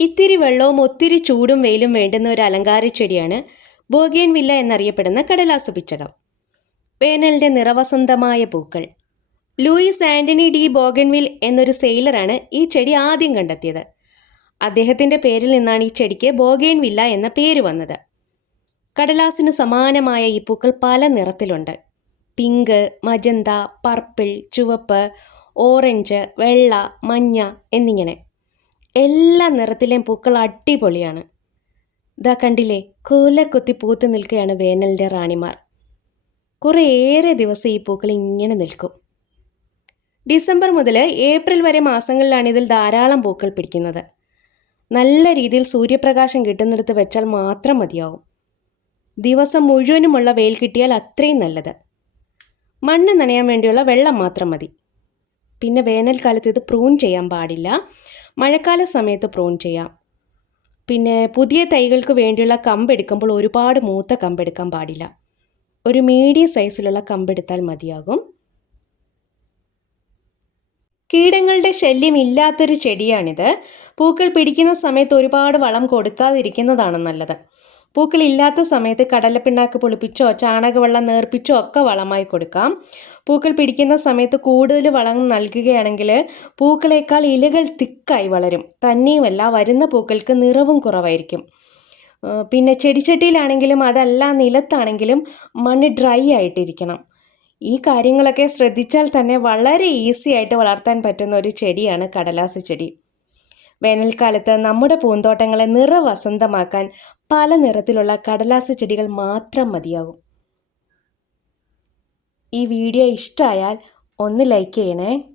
ഇത്തിരി വെള്ളവും ഒത്തിരി ചൂടും വെയിലും വേണ്ടുന്ന ഒരു അലങ്കാര ചെടിയാണ് ബോഗേൻ വില്ല എന്നറിയപ്പെടുന്ന കടലാസു പിച്ചകം. വേനലിന്റെ നിറവസന്തമായ പൂക്കൾ. ലൂയിസ് ആന്റണി ഡി ബോഗൻവിൽ എന്നൊരു സെയിലറാണ് ഈ ചെടി ആദ്യം കണ്ടെത്തിയത്. അദ്ദേഹത്തിന്റെ പേരിൽ നിന്നാണ് ഈ ചെടിക്ക് ബോഗേൻ വില്ല എന്ന പേര് വന്നത്. കടലാസിന് സമാനമായ ഈ പൂക്കൾ പല നിറത്തിലുണ്ട്. പിങ്ക് മജന്ത പർപ്പിൾ ചുവപ്പ് ഓറഞ്ച് വെള്ള മഞ്ഞ എന്നിങ്ങനെ. എല്ലാ നിറത്തിലെയും പൂക്കൾ അടിപൊളിയാണ്. ഇതാ കണ്ടില്ലേ കൊത്തി പൂത്ത് നിൽക്കുകയാണ് വേനലിന്റെ റാണിമാർ. കുറേയേറെ ദിവസം ഈ പൂക്കൾ ഇങ്ങനെ നിൽക്കും. ഡിസംബർ മുതൽ ഏപ്രിൽ വരെ മാസങ്ങളിലാണ് ഇതിൽ ധാരാളം പൂക്കൾ പിടിക്കുന്നത്. നല്ല രീതിയിൽ സൂര്യപ്രകാശം കിട്ടുന്നിടത്ത് വെച്ചാൽ മാത്രം മതിയാവും. ദിവസം മുഴുവനുമുള്ള വെയിൽ കിട്ടിയാൽ അത്രയും നല്ലത്. മണ്ണ് നനയാൻ വേണ്ടിയുള്ള വെള്ളം മാത്രം മതി. പിന്നെ വേനൽക്കാലത്ത് ഇത് പ്രൂൺ ചെയ്യാൻ പാടില്ല. മഴക്കാല സമയത്ത് പ്രോൺ ചെയ്യാം. പിന്നെ പുതിയ തൈകൾക്ക് വേണ്ടിയുള്ള കമ്പെടുക്കുമ്പോൾ ഒരുപാട് മൂത്ത കമ്പെടുക്കാൻ പാടില്ല. ഒരു മീഡിയം സൈസിലുള്ള കമ്പെടുത്താൽ മതിയാകും. കീടങ്ങളുടെ ശല്യം ഇല്ലാത്തൊരു ചെടിയാണിത്. പൂക്കൾ പിടിക്കുന്ന സമയത്ത് ഒരുപാട് വളം കൊടുക്കാതിരിക്കുന്നതാണ് നല്ലത്. പൂക്കൾ ഇല്ലാത്ത സമയത്ത് കടലപ്പിണ്ണാക്ക് പൊളിപ്പിച്ചോ ചാണകവെള്ളം നേർപ്പിച്ചോ ഒക്കെ വളമായി കൊടുക്കാം. പൂക്കൾ പിടിക്കുന്ന സമയത്ത് കൂടുതൽ വളം നൽകുകയാണെങ്കിൽ പൂക്കളേക്കാൾ ഇലകൾ തിക്കായി വളരും. തന്നെയുമല്ല വരുന്ന പൂക്കൾക്ക് നിറവും കുറവായിരിക്കും. പിന്നെ ചെടിച്ചട്ടിയിലാണെങ്കിലും അതല്ല നിലത്താണെങ്കിലും മണ്ണ് ഡ്രൈ ആയിട്ടിരിക്കണം. ഈ കാര്യങ്ങളൊക്കെ ശ്രദ്ധിച്ചാൽ തന്നെ വളരെ ഈസി ആയിട്ട് വളർത്താൻ പറ്റുന്ന ഒരു ചെടിയാണ് കടലാസ് ചെടി. വേനൽക്കാലത്ത് നമ്മുടെ പൂന്തോട്ടങ്ങളെ നിറവസന്തമാക്കാൻ പല നിറത്തിലുള്ള കടലാസ് ചെടികൾ മാത്രം മതിയാകും. ഈ വീഡിയോ ഇഷ്ടമായാൽ ഒന്ന് ലൈക്ക് ചെയ്യണേ.